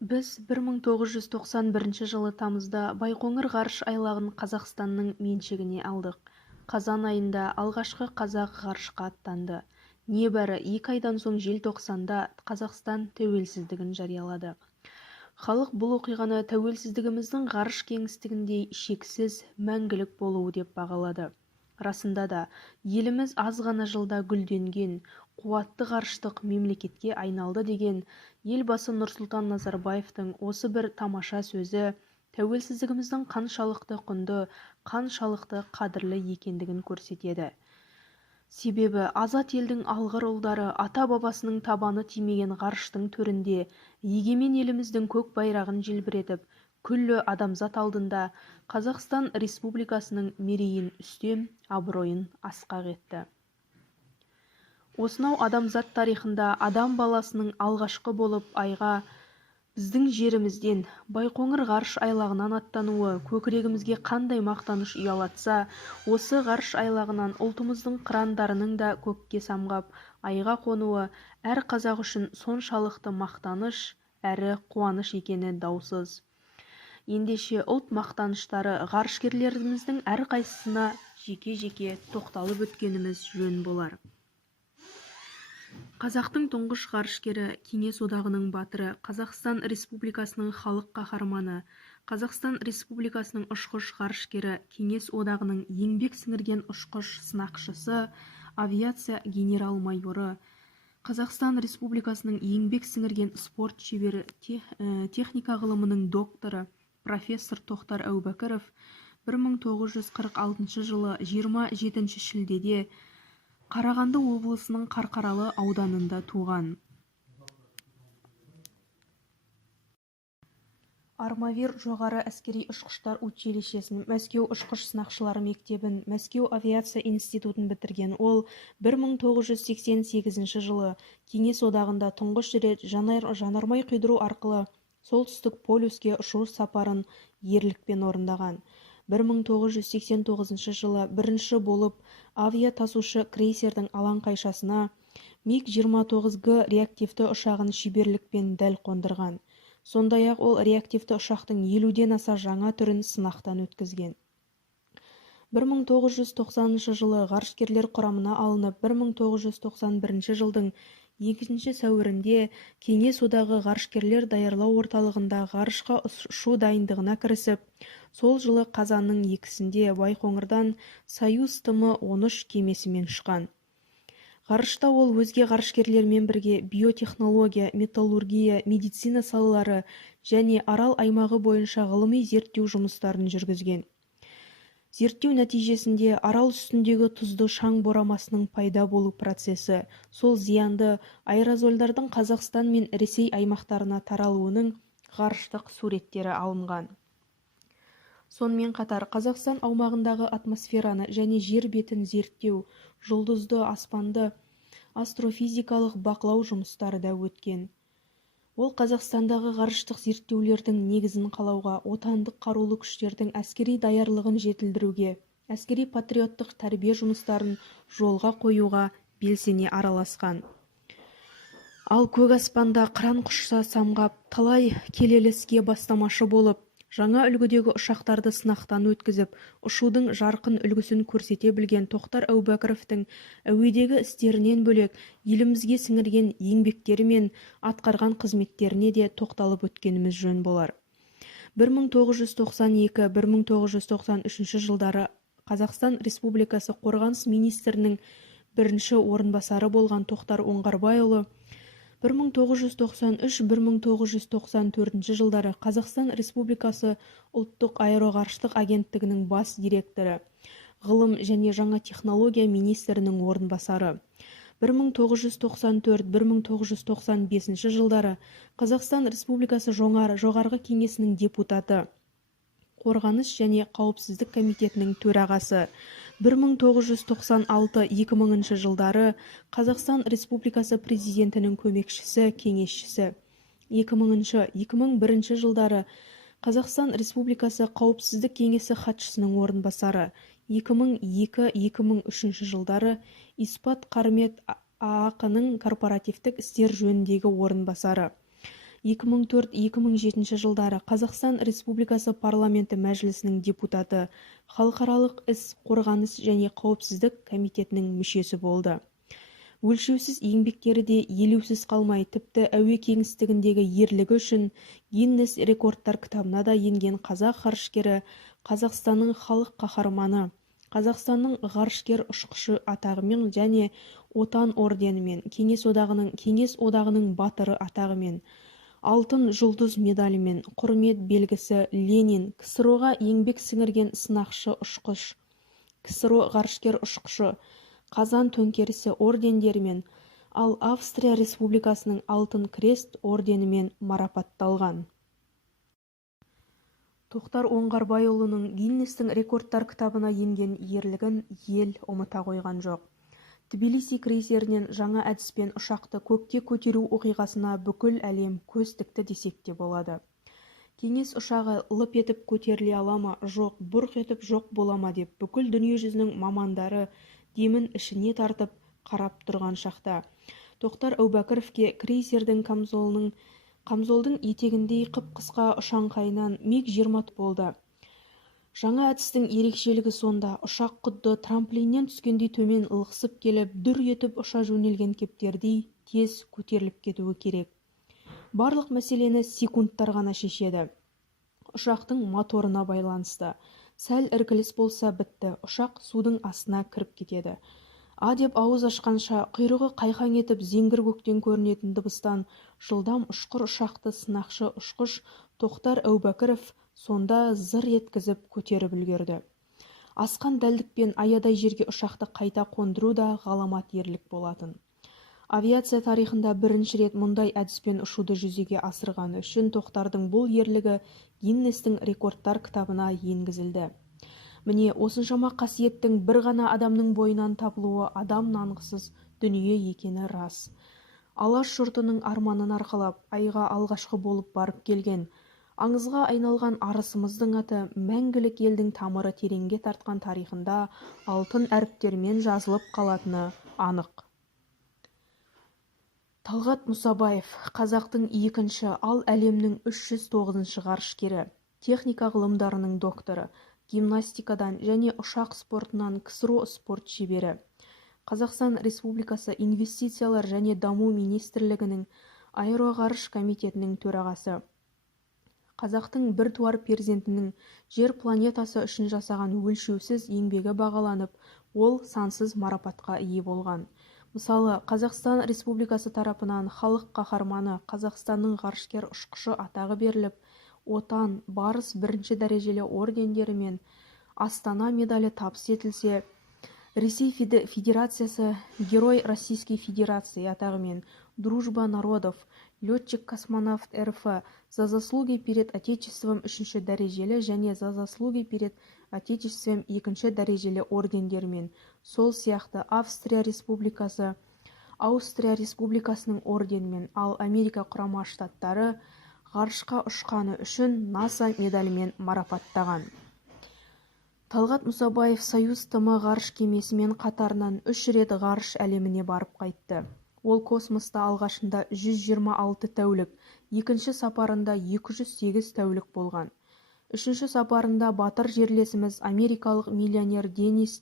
Біз 1991 жылы тамызда Байқоңыр ғарыш айлағын Қазақстанның меншігіне алдық. Қазан айында алғашқы қазақ ғарышқа аттанды. Небәрі 2 айдан соң желтоқсанда Қазақстан тәуелсіздігін жариялады. Халық бұл оқиғаны тәуелсіздігіміздің ғарыш кеңістігіндей шексіз, мәңгілік болуы деп бағалады. Расында да, еліміз аз ғана жылда гүлденген, қуатты ғарыштық мемлекетке айналды деген елбасы Нұрсұлтан Назарбаевтың осы бір тамаша сөзі тәуелсіздігіміздің қаншалықты құнды, қаншалықты қадірлі екендігін көрсетеді. Себебі азат елдің алғыр ұлдары ата-бабасының табаны тимеген ғарыштың төрінде егемен еліміздің көк байрағын желбіретіп, күллі адамзат алдында Қазақстан Республикасының мерейін үстем, абыройын асқақ етті. Осынау адамзат тарихында адам баласының алғашқы болып айға біздің жерімізден, Байқоңыр ғарыш айлағынан аттануы көкірегімізге қандай мақтаныш ұялатса, осы ғарыш айлағынан ұлтымыздың қырандарының да көкке самғап, айға қонуы әр қазақ үшін соншалықты мақтаныш әрі қуаныш екені даусыз. Ендеше ұлт мақтаныштары ғарышкерлеріміздің әрқайсысына жеке-жеке тоқталып өткеніміз жөн болар. Қазақтың тұңғыш ғарышкері, Кеңес одағының батыры, Қазақстан Республикасының халық қаһарманы, Қазақстан Республикасының ұшқыш ғарышкері, Кеңес одағының еңбек сіңірген ұшқыш сынақшысы, авиация генерал-майоры, Қазақстан Республикасының еңбек сіңірген спорт шебері, техника ғылымының докторы, профессор Тоқтар Әубәкіров 1946 жылы 27 шілдеде Қарағанды облысының Қарқаралы ауданында туған. Армавир жоғары әскери ұшқыштар училищесін, Мәскеу ұшқыш сынақшылары мектебін, Мәскеу авиация институтын бітірген ол 1988 жылы Кеңес одағында тұңғыш рет жанармай құйдыру арқылы солтүстік полюске ұшу сапарын ерлікпен орындаған. 1989 жылы бірінші болып авиатасушы крейсердің алаңқайшасына МиГ-29Г реактивті ұшағын шеберлікпен дәл қондырған. Сондай-ақ ол реактивті ұшақтың 50-ден аса жаңа түрін сынақтан өткізген. 1990 жылы ғарышкерлер құрамына алынып, 1991 жылдың 2 сәуірінде Кеңес одағы ғарышкерлер даярлау орталығында ғарышқа ұшу дайындығына кірісіп, сол жылы қазанның 2-сінде Байқоңырдан Союз ТМ-13 кемесімен ұшқан. Ғарышта ол өзге ғарышкерлермен бірге биотехнология, металлургия, медицина салалары және арал аймағы бойынша ғылыми зерттеу жұмыстарын жүргізген. Зерттеу нәтижесінде арал үстіндегі тұзды шаң борамасының пайда болу процесі, сол зиянды аэрозольдардың Қазақстан мен Ресей аймақтарына таралуының ғарыштық суреттері алынған. Сонымен қатар Қазақстан аумағындағы атмосфераны және жер бетін зерттеу, жұлдызды аспанды астрофизикалық бақылау жұмыстары да өткен. Ол Қазақстандағы ғарыштық зерттеулердің негізін қалауға, отандық қарулы күштердің әскери даярлығын жетілдіруге, әскери патриоттық тәрбие жұмыстарын жолға қоюға белсене араласқан. Ал көк аспанда қыран құшса самғап, талай келелі іске бастамашы болып, жаңа үлгідегі ұшақтарды сынақтан өткізіп, ұшудың жарқын үлгісін көрсете білген Тоқтар Әубәкіровтің әуедегі істерінен бөлек елімізге сіңірген еңбектері мен атқарған қызметтеріне де тоқталып өткеніміз жөн болар. 1992-1993 жылдары Қазақстан Республикасы Қорғаныс министрінің бірінші орынбасары болған Тоқтар Оңғарбайұлы 1993-1994 жылдары Қазақстан Республикасы ұлттық аэроғарыштық агенттігінің бас директоры, ғылым және жаңа технология министрінің орынбасары. 1994-1995 жылдары Қазақстан Республикасы жоғарғы кеңесінің депутаты, Қорғаныс және қауіпсіздік комитетінің төрағасы. 1996-2000 жылдары Қазақстан Республикасы президентінің көмекшісі, кеңесшісі. 2000-2001 жылдары Қазақстан Республикасы қауіпсіздік кеңесі хатшысының орынбасары. 2002-2003 жылдары Испат Қармет ААQ-ның корпоративтік істер жөніндегі орынбасары. 2004-2007 жылдары Қазақстан Республикасы Парламенті Мәжілісінің депутаты, Халықаралық іс қорғаныс және қауіпсіздік комитетінің мүшесі болды. Өлшеусіз еңбектері де елеусіз қалмай, тіпті әуе кеңістігіндегі ерлігі үшін Гиннес рекордтар кітабына да енген қазақ ғарышкері, Қазақстанның халық қаһарманы, Қазақстанның ғарышкер ұшқышы атағымен және Отан орденімен, Кеңес одағының батыры атағымен, Алтын жұлдыз медалімен, құрмет белгісі Ленин, КСРО-ға еңбек сіңірген сынақшы ұшқыш, КСРО ғарышкер ұшқышы, Қазан төңкерісі ордендерімен, ал Австрия Республикасының Алтын крест орденімен марапатталған. Тоқтар Оңғарбайұлының Гиннестің рекордтар кітабына енген ерлігін ел ұмыта қойған жоқ. Тбилиси крейсерінен жаңа әдіспен ұшақты көкке көтеру оқиғасына бүкіл әлем көз тікті десек те болады. Кеңес ұшағы лып етіп көтеріле ала ма, жоқ, бұрқ етіп жоқ бола ма деп бүкіл дүниежүзінің мамандары демін ішіне тартып қарап тұрған шақта, Тоқтар Әубәкіровке крейсердің қамзолдың етегіндей қып-қысқа ұшаңқайынан МиГ-20 болды. Жаңа әдістің ерекшелігі сонда, ұшақ құдды трамплиннен түскендей төмен ылғысып келіп, дүр етіп ұша жөнелген кептердей тез көтеріліп кетуі керек. Барлық мәселені секундтар ғана шешеді. Ұшақтың моторына байланысты. Сәл іркіліс болса бітті, ұшақ судың астына кіріп кетеді. А деп ауыз ашқанша, құйрығы қайқаң етіп зеңгір көктен көрінетін дыбыстан жылдам ұшқыр ұшақты сынақшы ұшқыш Тоқтар Әубәкіров сонда зыр еткізіп көтеріп үлгерді. Асқан дәлдікпен аядай жерге ұшақты қайта қондыру да ғаламат ерлік болатын. Авиация тарихында бірінші рет мұндай әдіспен ұшуды жүзеге асырғаны үшін Тоқтардың бұл ерлігі Гиннестің рекордтар кітабына енгізілді. Міне, осыншама қасиеттің бір ғана адамның бойынан табылуы адам нанғысыз дүние екені рас. Алаш жұртының арманын арқалап, айға алғашқы болып барып келген, аңызға айналған арысымыздың аты мәңгілік елдің тамыры тереңге тартқан тарихында алтын әріптермен жазылып қалатыны анық. Талғат Мұсабаев, қазақтың екінші, ал әлемнің 309-шы ғарышкері, техника ғылымдарының докторы, гимнастикадан және ұшақ спортынан КСРО спорт шебері, Қазақстан Республикасы Инвестициялар және даму министрлігінің аэроғарыш комитетінің төрағасы, қазақтың бір туар перзентінің жер планетасы үшін жасаған өлшеусіз еңбегі бағаланып, ол сансыз марапатқа ие болған. Мысалы, Қазақстан Республикасы тарапынан халық қаһарманы, Қазақстанның ғарышкер ұшқышы атағы беріліп, Отан, Барыс бірінші дәрежелі ордендерімен, Астана медалі табыс етілсе, Ресей Федерациясы Герой Российской Федерации атағымен, Дружба народов, летчик-космонавт РФ за заслуги перед Отечеством үшінші дәрежелі және за заслуги перед Отечеством екінші дәрежелі ордендермен, сол сияқты Австрия Республикасының орденімен, ал Америка құрама штаттары ғарышқа ұшқаны үшін НАСА медалімен марапаттаған. Талғат Мұсабаев Союз ТМ ғарыш кемесімен қатарынан 3 рет ғарыш әлеміне барып қайтты. Ол космоста алғашында 126 тәулік, екінші сапарында 208 тәулік болған. Үшінші сапарында батыр жерлесіміз америкалық миллионер Денис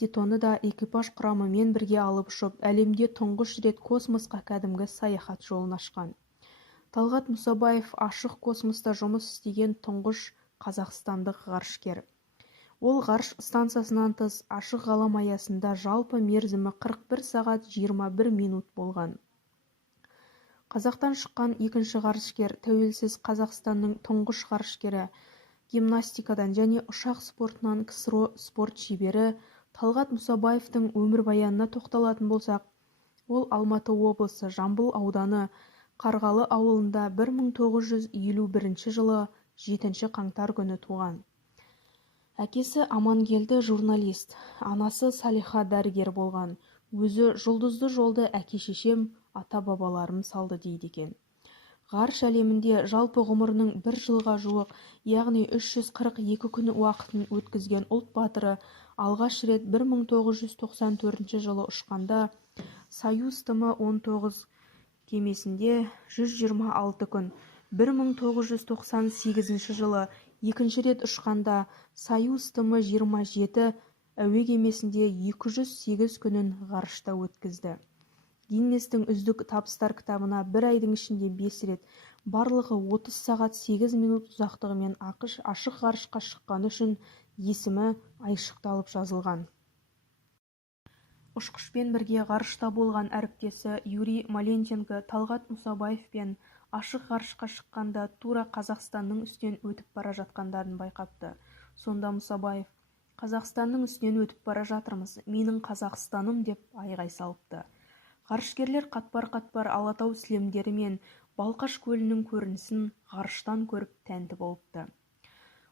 Титоны да экипаж құрамымен бірге алып ұшып, әлемде тұңғыш рет космосқа кәдімгі саяхат жолын ашқан. Талғат Мұсабаев ашық космоста жұмыс істеген тұңғыш қазақстандық ғарышкер. Ол ғарыш станциясынан тыс ашық ғалам аясында жалпы мерзімі 41 сағат 21 минут болған. Қазақтан шыққан екінші ғарышкер, тәуелсіз Қазақстанның тұңғыш ғарышкері, гимнастикадан және ұшақ спортынан КСРО спорт шебері Талғат Мұсабаевтың өмірбаянына тоқталатын болсақ, ол Алматы облысы Жамбыл ауданы Қарғалы ауылында 1951 жылы 7 қаңтар күні туған. Әкесі Амангелді журналист, анасы Салиха дәрігер болған. Өзі жұлдызды жолды әке-шешем, ата-бабаларым салды дейді екен. Ғарыш әлемінде жалпы ғұмырының 1 жылға жуық, яғни 342 күн уақытын өткізген ұлт батыры алғаш рет 1994 жылы ұшқанда Союз ТМ-19 кемесінде 126 күн, 1998 жылы екінші рет ұшқанда Союз ТМ-27 әуе кемесінде 208 күнін ғарышта өткізді. Гиннестің үздік табыстар кітабына бір айдың ішінде 5 рет, барлығы 30 сағат 8 минут ұзақтығымен ашық ғарышқа шыққаны үшін есімі айшықталып жазылған. Ұшқышпен бірге ғарышта болған әріптесі Юрий Маленченко Талғат Мұсабаевпен ашық ғарышқа шыққанда тура Қазақстанның үстінен өтіп бара жатқандарын байқапты. Сонда Мұсабаев: «Қазақстанның үстінен өтіп бара жатырмыз, менің Қазақстаным» деп айғай салыпты. Ғарышкерлер қатпар-қатпар Алатау сілемдері мен Балқаш көлінің көрінісін ғарыштан көріп тәнті болыпты.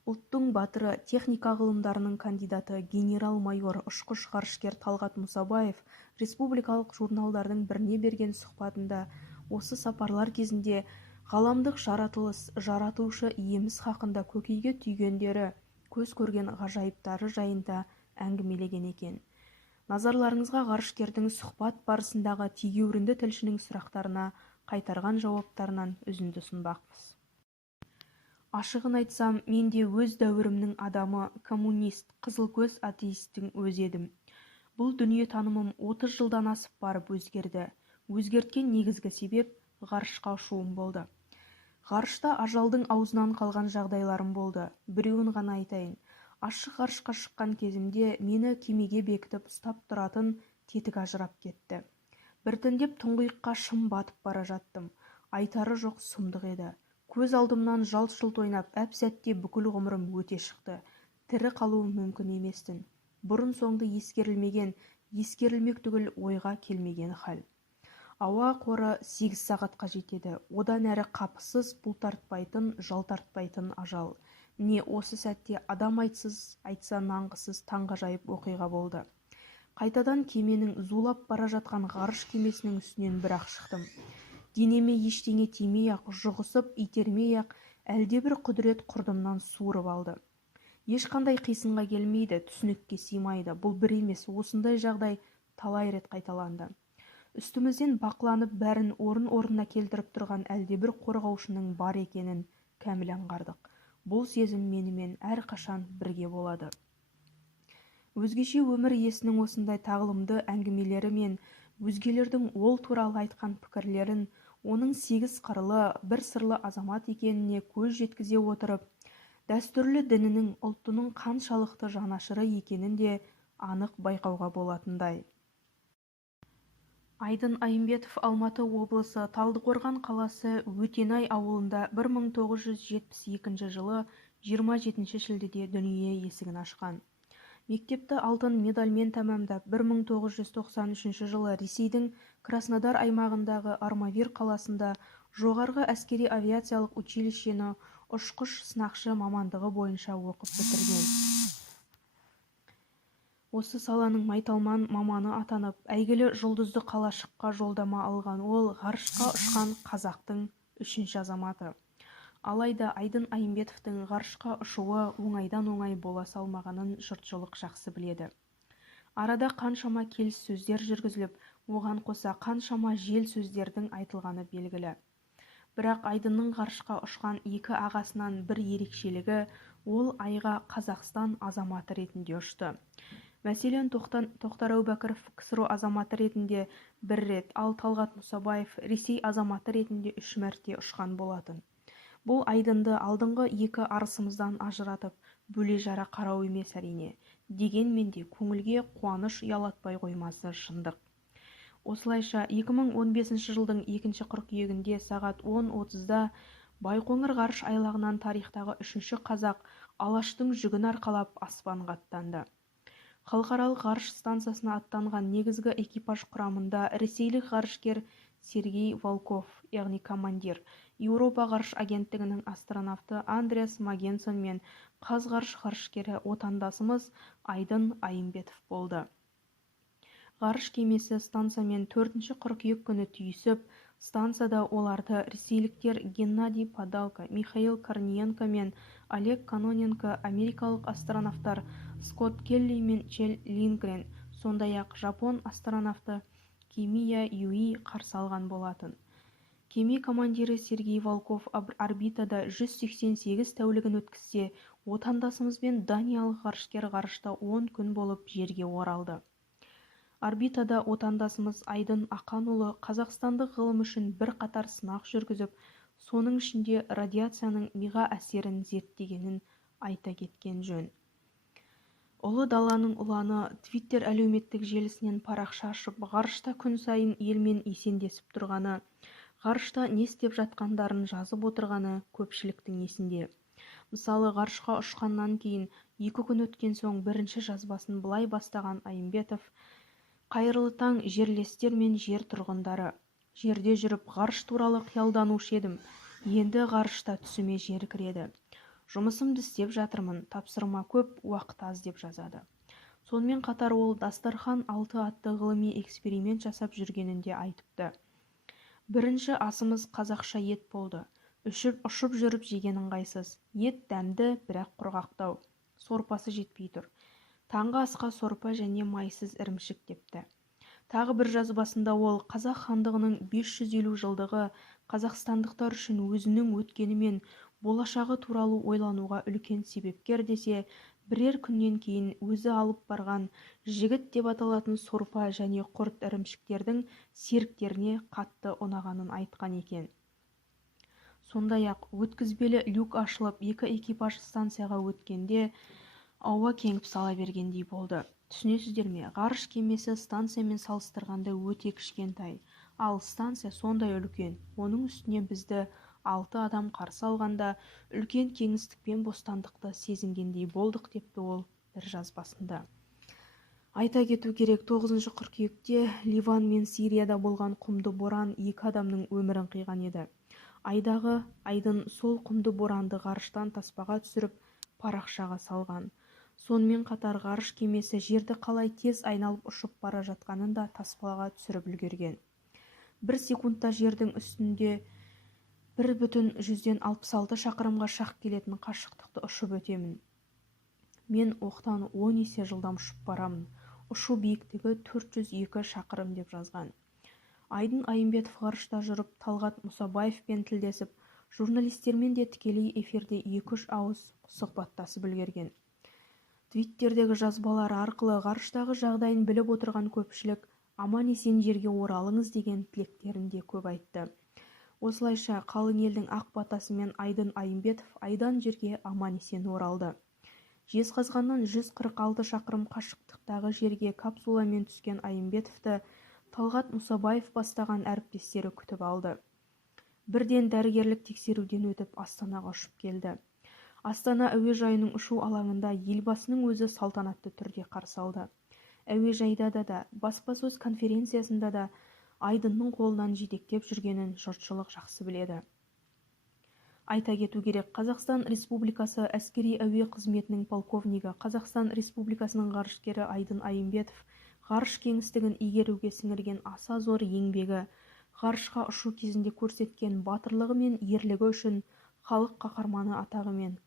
Ұлттың батыры, техника ғылымдарының кандидаты генерал-майор ұшқыш ғарышкер Талғат Мұсабаев республикалық журналдардың біріне берген сұхбатында осы сапарлар кезінде ғаламдық жаратушы иеміз хақында көкейге түйгендері, көз көрген ғажайыптары жайында әңгімелеген екен. Назарларыңызға ғарышкердің сұхбат барысындағы тегеурінді тілшінің сұрақтарына қайтарған жауаптарынан үзінді ұсынбақпыз. Ашығын айтсам, мен де өз дәуірімнің адамы, коммунист, қызылкөз атеистің өзі едім. Бұл дүние танымым 30 жылдан асып барып өзгерді. Өзгерткен негізгі себеп ғарышқа ұшуым болды. Ғарышта ажалдың аузынан қалған жағдайларым болды. Біреуін ғана айтайын. Ашық ғарышқа шыққан кезімде мені кемеге бекітіп ұстап тұратын тетік ажырап кетті. Біртіндеп тұңғиыққа шым батып бара жаттым. Айтары жоқ сұмдық еді. Көз алдымнан жалт-жұлт ойнап, әп-сәтте бүкіл ғұмырым өте шықты. Тірі қалуым мүмкін еместін. Бұрын соңды ескерілмеген, ескерілмек түгіл ойға келмеген хал. Ауа қоры 8 сағатқа жетеді. Одан әрі қапысыз, бұлтартпайтын, жалтартпайтын ажал. Міне осы сәтте адам айтса нанғысыз таңғажайып оқиға болды. Қайтадан кеменің зулап бара жатқан ғарыш кемесінің үстінен бір-ақ шықтым. Денеме ештеңе тимей-ақ, жұғысып, итермей-ақ, әлдебір құдірет құрдымнан суырып алды. Ешқандай қисынға келмейді, түсінікке сыймайды. Бұл бір емес, осындай жағдай талай рет қайталанды. Үстімізден бақыланып, бәрін орын-орнына келтіріп тұрған әлдебір қорғаушының бар екенін кәміл аңғардық. Бұл сезім менімен әрқашан бірге болады. Өзгеше өмір иесінің осындай тағылымды әңгімелері мен өзгелердің ол туралы айтқан пікірлерін, оның 8 қырлы, бір сырлы азамат екеніне көз жеткізе отырып, дәстүрлі дінінің, ұлтының қаншалықты жанашыры екенін де анық байқауға болатындай. Айдын Айымбетов Алматы облысы Талдықорған қаласы Өтенай ауылында 1972 жылы 27 шілдеде дүние есігін ашқан. Мектепті алтын медальмен тәмамдап, 1993 жылы Ресейдің Краснодар аймағындағы Армавир қаласында жоғарғы әскери авиациялық училищені ұшқыш-сынақшы мамандығы бойынша оқып бітірген. Осы саланың майталман маманы атанып, әйгілі жұлдызды қалашыққа жолдама алған ол ғарышқа ұшқан қазақтың 3-ші азаматы. Алайда Айдын Айымбетовтың ғарышқа ұшуы оңайдан оңай бола салмағанын жұртшылық жақсы біледі. Арада қаншама келіссөздер жүргізіліп, оған қоса қаншама жел сөздердің айтылғаны белгілі. Бірақ Айдынның ғарышқа ұшқан 2 ағасынан бір ерекшелігі, ол айға Қазақстан азаматы ретінде ұшты. Мәселен, Тоқтар Әубәкіров КСРО азаматы ретінде 1 рет, ал Талғат Мұсабаев Ресей азаматы ретінде 3 мәрте ұшқан болатын. Бұл Айдынды алдыңғы 2 арысымыздан ажыратып, бөле жара қарау емес әрине. Дегенмен де көңілге қуаныш ұялатпай қоймасы шындық. Осылайша 2015 жылдың 2 қыркүйегінде сағат 10:30-да Байқоңыр ғарыш айлағынан тарихтағы 3-ші қазақ Алаштың жүгін арқалап аспанға аттанды. Халықаралық ғарыш станциясына аттанған негізгі экипаж құрамында ресейлік ғарышкер Сергей Волков, яғни командир, Еуропа ғарыш агенттігінің астронавты Андреас Магенсон мен Қазғарыш ғарышкері отандасымыз Айдын Айымбетов болды. Ғарыш кемесі станциямен 4 қыркүйек күні түйісіп, станцияда оларды ресейліктер Геннадий Падалко, Михаил Корниенко мен Олег Кононенко, америкалық астронавтар Скотт Келли мен Чел Лингрен, сондай-ақ жапон астронавты Кимия Юи қарсы алған болатын. Кеме командирі Сергей Волков орбитада 188 тәулігін өткізсе, отандасымызбен даниялық ғарышкер ғарышта 10 күн болып жерге оралды. Орбитада отандасымыз Айдын Ақанұлы қазақстандық ғылым үшін бірқатар сынақ жүргізіп, соның ішінде радиацияның миға әсерін зерттегенін айта кеткен жөн. Ұлы даланың ұланы Twitter әлеуметтік желісінен парақша ашып, ғарышта күн сайын елмен есендесіп тұрғаны, ғарышта не істеп жатқандарын жазып отырғаны көпшіліктің есінде. Мысалы, ғарышқа ұшқаннан кейін 2 күн өткен соң бірінші жазбасын былай бастаған Айымбетов: «Қайырлы таң, жерлестер мен жер тұрғындары. Жерде жүріп ғарыш туралы қиялданушы едім. Енді ғарышта түсіме жер кіреді. Жұмысымды істеп жатырмын, тапсырма көп, уақыт аз» деп жазады. Сонымен қатар ол Дастархан 6 атты ғылыми эксперимент жасап жүргенін де айтыпты. Бірінші асымыз қазақша ет болды. Ұшып жүріп жеген ыңғайсыз. Ет дәмді, бірақ құрғақтау. Сорпасы жетпей тұр. Таңғы асқа сорпа және майсыз ірімшік депті. Тағы бір жазбасында ол Қазақ хандығының 550 жылдығы қазақстандықтар үшін өзінің өткені мен болашағы туралы ойлануға үлкен себепкер десе, бірер күннен кейін өзі алып барған жігіт деп аталатын сорпа және құрт ірімшіктердің серіктеріне қатты ұнағанын айтқан екен. Сондай-ақ өткізбелі люк ашылып, 2 экипаж станцияға өткенде ауа кеңіп сала бергендей болды. Түсінесіздер ме? Ғарыш кемесі станциямен салыстырғанда өте кішкентай, ал станция сондай үлкен. Оның үстіне бізді 6 адам қарсы алғанда үлкен кеңістік пен бостандықты сезінгендей болдық, депті ол бір жазбасында. Айта кету керек, 9 қыркүйекте Ливан мен Сирияда болған құмды боран 2 адамның өмірін қиған еді. Айдын сол құмды боранды ғарыштан таспаға түсіріп парақшаға салған. Сонымен қатар ғарыш кемесі жерді қалай тез айналып ұшып бара жатқанын да таспаға түсіріп үлгерген. 1 секундта жердің үстінде 1,66 шақырымға шақ келетін қашықтықты ұшып өтемін. Мен оқтан 10 есе жылдам ұшып барамын. Ұшу биіктігі 402 шақырым деп жазған. Айдын Айымбетов ғарышта жүріп, Талғат Мұсабаевпен тілдесіп, журналистермен де тікелей эфирде 2-3 ауыз сұхбаттасып үлгерген. Твиттердегі жазбалары арқылы ғарыштағы жағдайын біліп отырған көпшілік аман-есен жерге оралыңыз деген тілектерін де көп айтты. Осылайша қалың елдің ақ батасымен Айдын Айымбетов айдан жерге аман-есен оралды. Жезқазғаннан 146 шақырым қашықтықтағы жерге капсуламен түскен Айымбетовты Талғат Мұсабаев бастаған әріптестері күтіп алды. Бірден дәрігерлік тексеруден өтіп Астанаға ұшып келді. Астана әуежайының ұшу алаңында елбасының өзі салтанатты түрде қарсы алды. Әуежайда да, баспасөз конференциясында да Айдынның қолынан жетектеп жүргенін жұртшылық жақсы біледі. Айта кету керек, Қазақстан Республикасы әскери әуе қызметінің полковнигі, Қазақстан Республикасының ғарышкері Айдын Айымбетов ғарыш кеңістігін игеруге сіңірген аса зор еңбегі, ғарышқа ұшу кезінде көрсеткен батырлығы мен ерлігі үшін халық қаһарманы атағымен,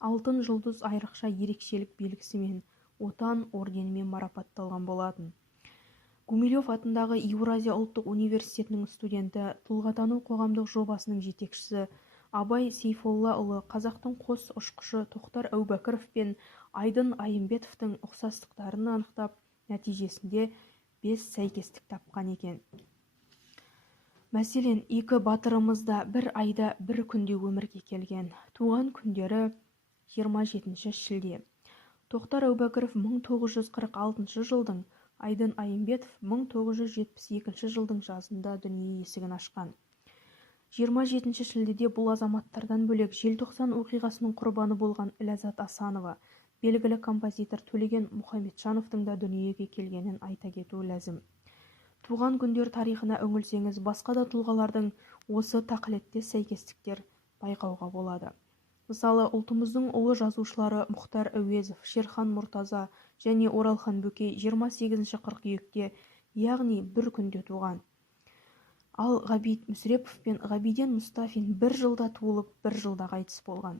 алтын жұлдыз айрықша ерекшелік белгісімен, отан орденімен марапатталған болатын. Гумилев атындағы Еуразия ұлттық университетінің студенті, тұлғатану қоғамдық жобасының жетекшісі Абай Сейфоллаұлы қазақтың қос ұшқышы Тоқтар Әубәкіров пен Айдын Айымбетовтың ұқсастықтарын анықтап, нәтижесінде 5 сәйкестік тапқан екен. Мәселен, 2 батырымыз да 1 айда 1 күнде өмірге келген. Туған күндері 27 шілде. Тоқтар Әубәкіров 1946 жылдың, Айдын Айымбетов 1972 жылдың жазында дүние есігін ашқан. 27 шілдеде бұл азаматтардан бөлек желтоқсан оқиғасының құрбаны болған Ләззат Асанова, белгілі композитор Төлеген Мұхамеджановтың да дүниеге келгенін айта кету ләзім. Туған күндер тарихына үңілсеңіз, басқа да тұлғалардың осы тақылеттес сәйкестіктер байқауға болады. Мысалы, ұлтымыздың ұлы жазушылары Мұхтар Әуезов, Шерхан Мұртаза және Оралхан Бөкей 28 қыркүйекте, яғни 1 күнде туған. Ал Ғабит Мүсірепов пен Ғабиден Мұстафин 1 жылда туылып, 1 жылда қайтыс болған.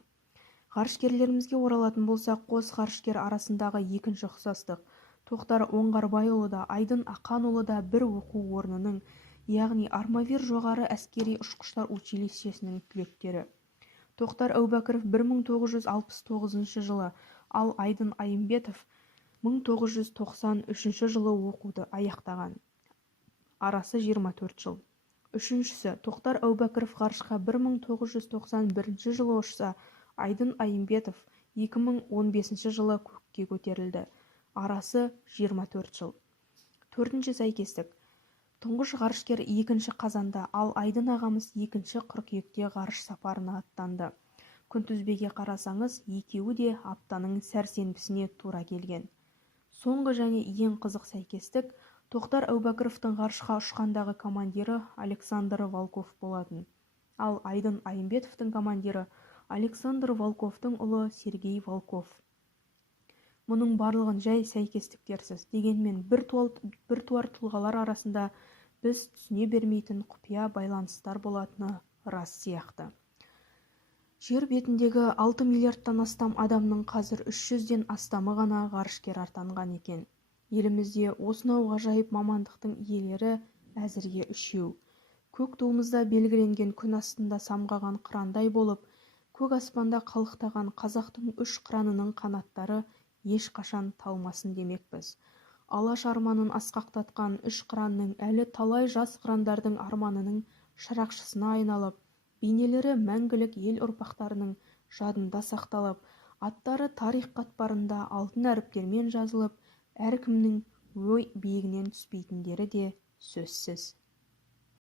Ғарышкерлерімізге оралатын болсақ, қос ғарышкер арасындағы екінші ұқсастық. Тоқтар Оңғарбайұлы да, Айдын Ақанұлы да бір оқу орнының, яғни Армавир жоғары әскери ұшқыштар училищесінің түлектері. Тоқтар Әубәкіров 1969 жылы, ал Айдын Айымбетов 1993 жылы оқуды аяқтаған. Арасы 24 жыл. Үшіншісі, Тоқтар Әубәкіров ғарышқа 1991 жылы ұшса, Айдын Айымбетов 2015 жылы көкке көтерілді. Арасы 24 жыл. Төртінші сәйкестік. Тұңғыш ғарышкер 2 қазанда, ал Айдын ағамыз 2 қыркүйекте ғарыш сапарына аттанды. Күнтізбеге қарасаңыз, екеуі де аптаның сәрсенбісіне тура келген. Соңғы және ең қызық сәйкестік, Тоқтар Әубәкіровтың ғарышқа ұшқандағы командирі Александр Волков болатын. Ал Айдын Айымбетовтың командирі Александр Волковтың ұлы Сергей Волков. Мұның барлығын жай сәйкестіктерсіз, дегенмен біртуар тұлғалар арасында біз түсіне бермейтін құпия байланыстар болатыны рас сияқты. Жер бетіндегі 6 миллиардтан астам адамның қазір 300-ден астамы ғана ғарышкер атанған екен. Елімізде осынау ғажайып мамандықтың иелері әзірге 3-еу. Көк туымызда белгіленген күн астында самғаған қырандай болып, көк аспанда қалықтаған қазақтың 3 қыранының қанаттары ешқашан талмасын демекпіз. Алаш арманын асқақтатқан 3 қыранның әлі талай жас қырандардың арманының шырақшысына айналып, бейнелері мәңгілік ел ұрпақтарының жадында сақталып, аттары тарих қатпарында алтын әріптермен жазылып, әркімнің ой биігінен түспейтіндері де сөзсіз.